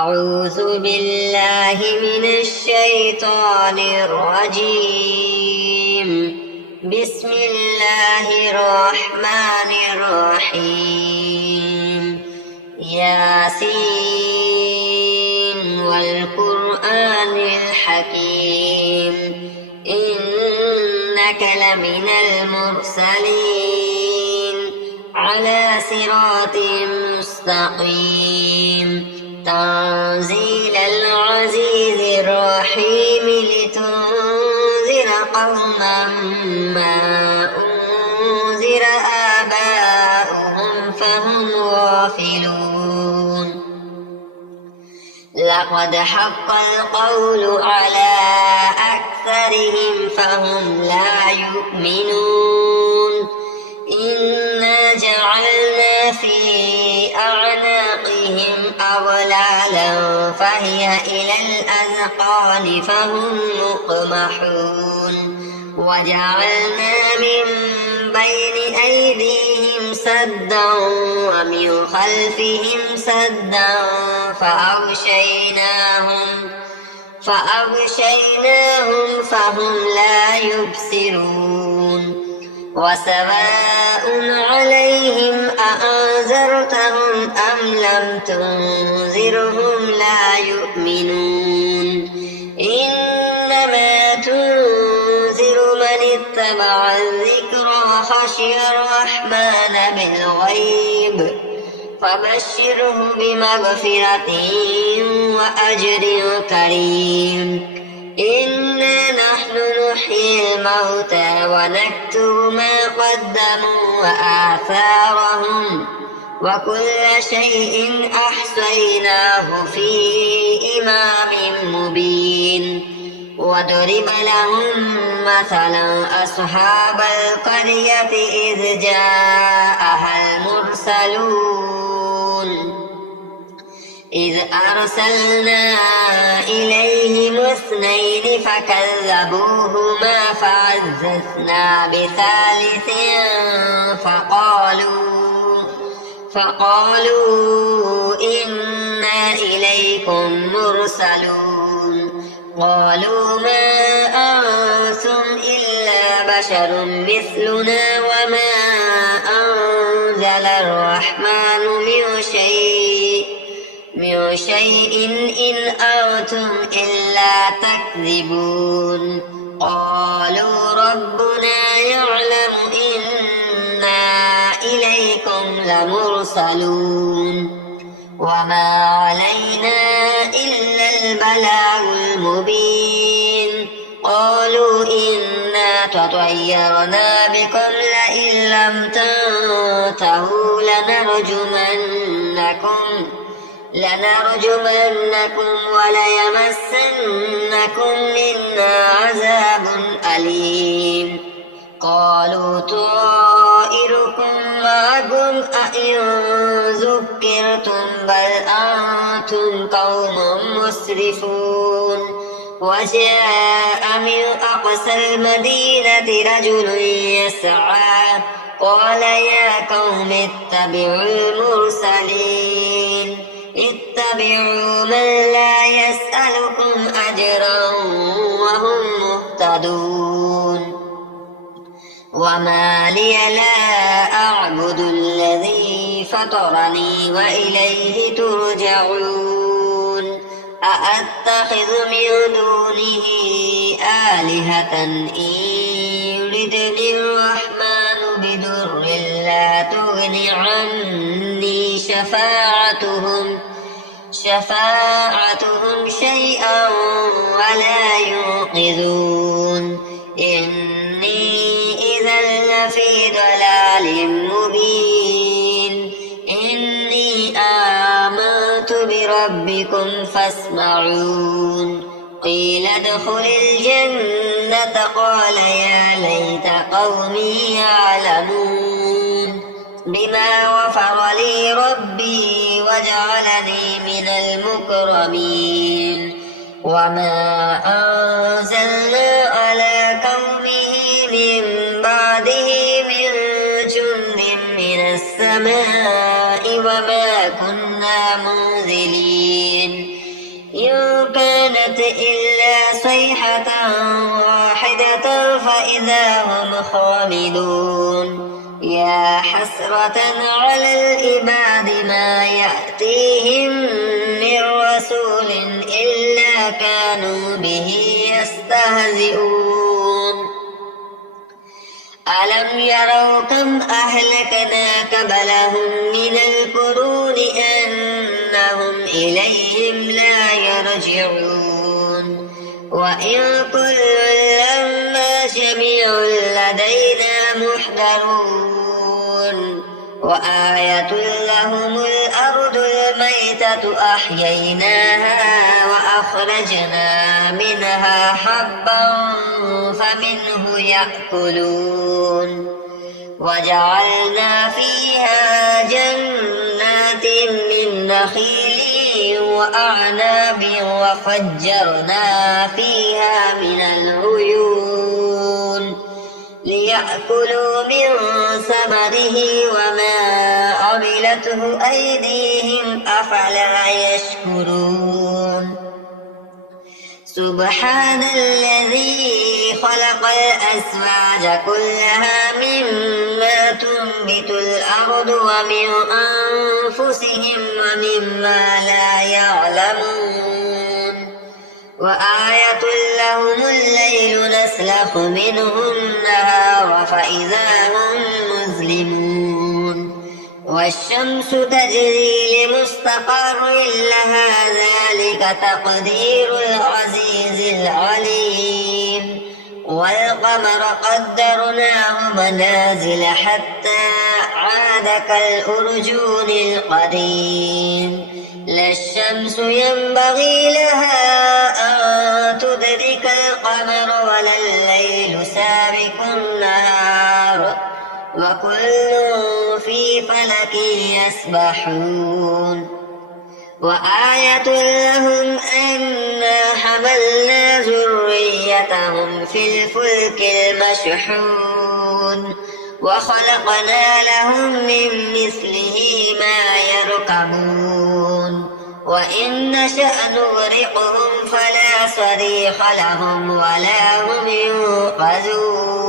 أعوذ بالله من الشيطان الرجيم. بسم الله الرحمن الرحيم. ياسين والقرآن الحكيم إنك لمن المرسلين على صراط مستقيم تنزيل العزيز الرحيم لتنذر قوما ما أنذر آباؤهم فهم غافلون. لقد حق القول على أكثرهم فهم لا يؤمنون. إنا جعلنا في أعناقهم أغلالا فهي إلى الأذقان فهم مقمحون. وجعلنا من بين أيديهم سدا ومن خلفهم سدا فأغشيناهم فهم لا يبصرون. وسواء عليهم أأنذرتهم أم لم تنذرهم لا يؤمنون. إنما تنذر من اتبع الذكر وخشي الرحمن بالغيب فبشره بمغفرة وأجر كريم. إنا نحن نحيي الموتى ونكتب ما قدموا وآثارهم وكل شيء أحصيناه في إمام مبين. وضرب لهم مثلا أصحاب القرية إذ جاءها المرسلون إذ أرسلنا إليهم 2 فكذبوهما فعززنا بثالث فقالوا إنا إليكم مرسلون. قالوا ما أنتم إلا بشر مثلنا وما أنزل الرحمن من شيء إن أنتم إلا تكذبون. قالوا ربنا يعلم إنا إليكم لمرسلون وما علينا إلا البلاغ المبين. قالوا إنا تطيرنا بكم لئن لم تنتهوا لنرجمنكم وليمسنكم منا عذاب أليم. قالوا طائركم معكم أئن ذكرتم بل أنتم قوم مسرفون. وجاء من أقصى المدينة رجل يسعى قال يا قوم اتبعوا المرسلين اتبعوا من لا يسألكم أجرا وهم مهتدون. وما لي لا أعبد الذي فطرني وإليه ترجعون. أأتخذ من دونه آلهة إن يردني الرحمن بضر لا تغن عني شفاعتهم شيئا ولا ينقذون. إني إذا لفي ضلال مبين. إني آمنت بربكم فاسمعون. قيل ادخل الجنة قال يا ليت قومي يعلمون بما غفر لي ربي وجعلني من المكرمين. وما أنزلنا على قومه من بعده من جند من السماء وما كنا منزلين. إلا صيحة واحدة فإذا هم خامدون يا حسرة على العباد ما يأتيهم من رسول إلا كانوا به يستهزئون ألم يروا كم أهلكنا قبلهم من القرون أنهم إليهم لا يرجعون وإن كل لما جميع لدينا محضرون وآية لهم الأرض الميتة أحييناها وأخرجنا منها حبا فمنه يأكلون وجعلنا فيها جنات من نخيل وأعناب وفجرنا فيها من العيون ليأكلوا من ثمره وما عملته أيديهم أفلا يشكرون سبحان الذي خلق الأزواج كلها مما تنبت الأرض ومن أنفسهم ومما لا يعلمون وآية لهم الليل نسلخ منه النهار فإذا هم مظلمون والشمس تجري لمستقر لها ذلك تقدير العزيز العليم والقمر قدرناه منازل حتى عاد كالأرجون القديم لا الشمس ينبغي لها أن تدرك القمر ولا الليل سابق النهار وكل في فلك يسبحون وآية لهم أنا حملنا ذريتهم في الفلك المشحون وخلقنا لهم من مثله ما يركبون وإن نشأ نغرقهم فلا صريخ لهم ولا هم ينقذون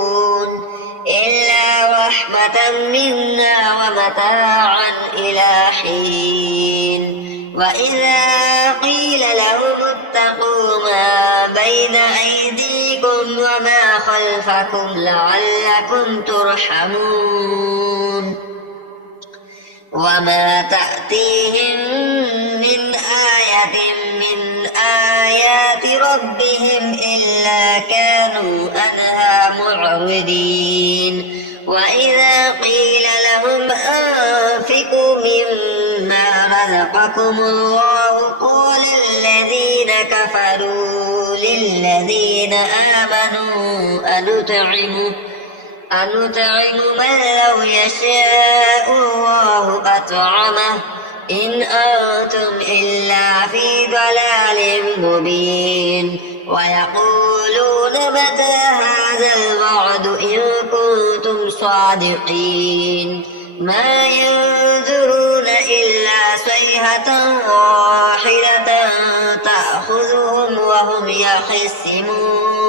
إلا رحمة منا ومتاعا إلى حين وإذا قيل لهم اتقوا ما بين أيديكم وما خلفكم لعلكم ترحمون وما تأتيهم من آية من آيات ربهم إلا كانوا عنها معرضين وإذا قيل لهم أنفقوا مما رزقكم الله قال الذين كفروا للذين آمنوا أنطعم من لو يشاء الله أطعمه إن أنتم إلا في ضلال مبين ويقولون متى هذا الوعد إن كنتم صادقين ما ينظرون إلا صيحة واحدة تأخذهم وهم يخصمون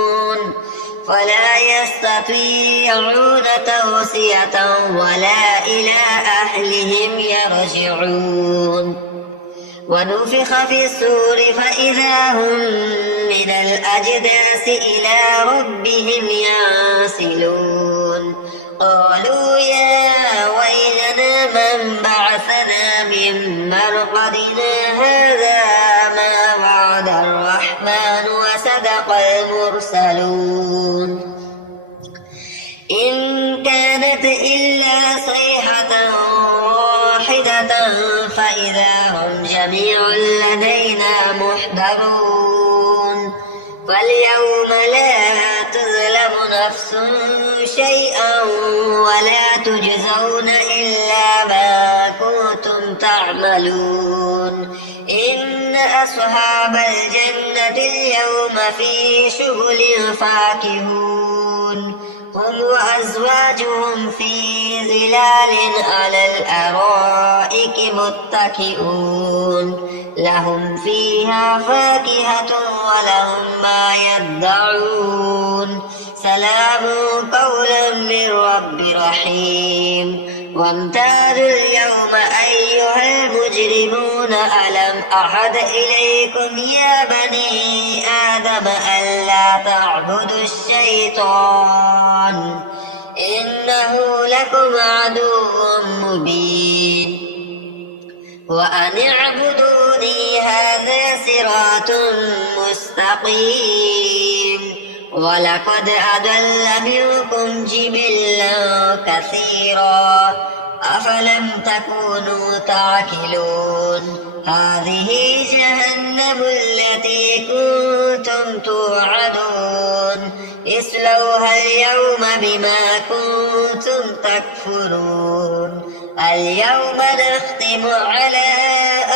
فلا يستطيعون توصية ولا إلى أهلهم يرجعون ونفخ في الصور فإذا هم من الأجداث إلى ربهم ينسلون قالوا يا ويلنا من بعثنا من مرقدنا هذا ما وعد الرحمن وصدق المرسلون إن كانت إلا صيحة واحدة فإذا هم جميع لدينا محضرون فاليوم لا تظلم نفس شيئا ولا تجزون إلا ما كنتم تعملون إن أصحاب الجنة اليوم في شغل فاكهون هم وأزواجهم في ظلال على الأرائك متكئون لهم فيها فاكهة ولهم ما يدعون سلام قولا من رب رحيم وامتازوا اليوم أيها المجرمون ألم أعهد إليكم يا بني آدم ألا تعبدوا الشيطان إنه لكم عدو مبين وأن اعبدوني هذا صراط مستقيم ولقد أضل منكم جبلا كثيرا أفلم تكونوا تعقلون هذه جهنم التي كنتم توعدون اصلوها اليوم بما كنتم تكفرون اليوم نختم على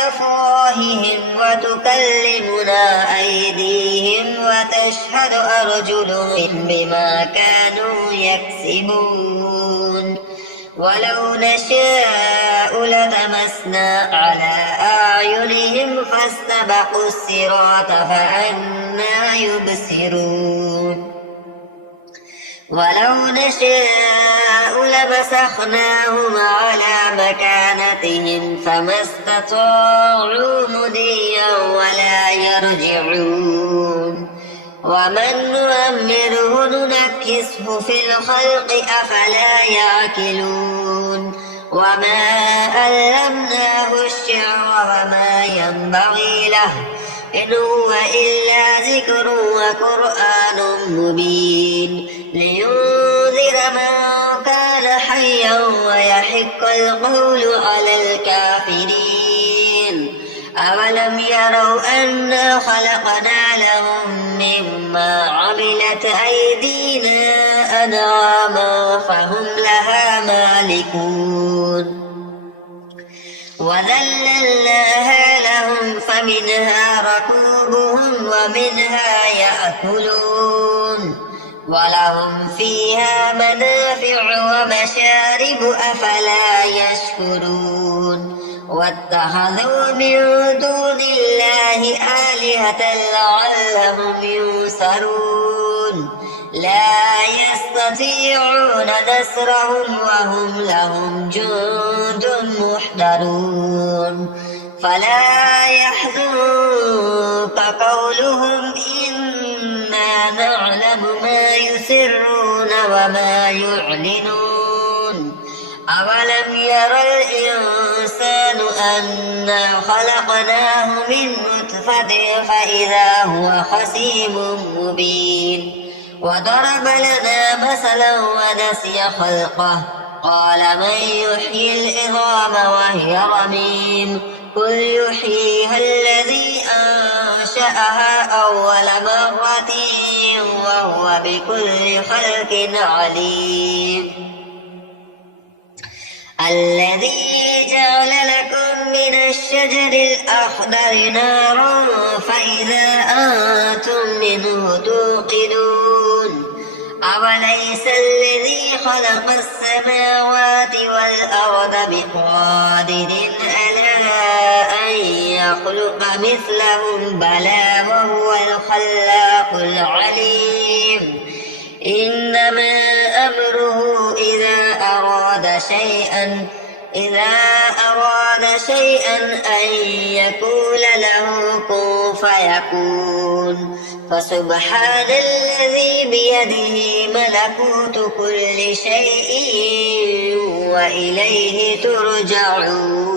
أفواههم وتكلمنا أيديهم وتشهد أرجلهم بما كانوا يكسبون ولو نشاء لطمسنا على أعينهم فاستبقوا الصراط فأنى يبصرون ولو نشاء لمسخناهم على مكانتهم فما استطاعوا مضيا ولا يرجعون ومن نؤمره ننكسه في الخلق أفلا يعقلون وما علمناه الشعر وما ينبغي له إن هو إلا ذكر وقرآن مبين لينذر من كان حيا ويحق القول على الكافرين أولم يروا أنا خلقنا لهم مما عملت أيدينا أنعاما فهم لها مالكون وذللناها لهم فمنها ركوبهم ومنها يأكلون ولهم فيها منافع ومشارب أفلا يشكرون واتخذوا من دون الله آلهة لعلهم ينصرون لا يستطيعون نصرهم وهم لهم جند محضرون فلا يحزنك قولهم إنا نعلم ما يسرون وما يعلنون أولم ير الإنسان أنا خلقناه من نطفة فإذا هو خصيم مبين وضرب لنا مثلا ونسي خلقه قال من يحيي العظام وهي رميم قل يحييها الذي أنشأها أول مرة وهو بكل خلق عليم الذي جعل لكم من الشجر الأخضر نارا فإذا أنتم منه توقدون أوليس الذي خلق السماوات والأرض بقادر على أن يخلق مثلهم بلى وهو الخلاق العليم إنما أمره إذا أراد شيئا أن يقول له كن فيكون فسبحان الذي بيده ملكوت كل شيء وإليه ترجعون